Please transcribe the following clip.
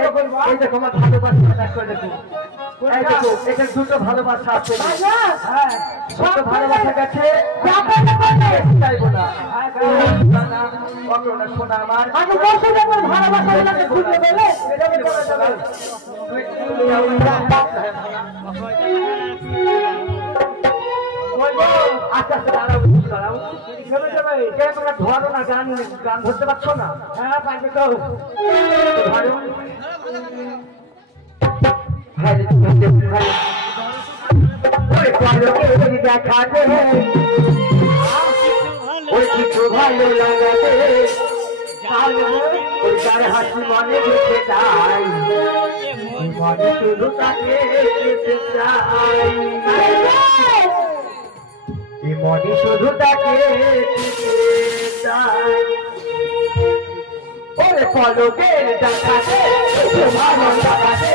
এই দেখো আমার ভালোবাসা করে দেখো এই দেখো এটা দুটো ভালোবাসা আছে হ্যাঁ দুটো ভালোবাসা গেছে চাইবো না অগ্রণা শোনা আমার আমি বসে দেখো ভালোবাসা খুঁজে পেলে আচ্ছা আচ্ছা দাঁড়াও দাঁড়াও তোমরা ধরো না গান গান ধরতে পারছো না হ্যাঁ পারবে তো ধরো দেখাতে ওই কিছু ভালো লাগাতে ওই তার হাসি মনে রেখে যাই মনে শুধু তাকে যেতে চাই মনে শুধু তাকে চাই ওরে পলকে দেখাতে ভালো লাগাতে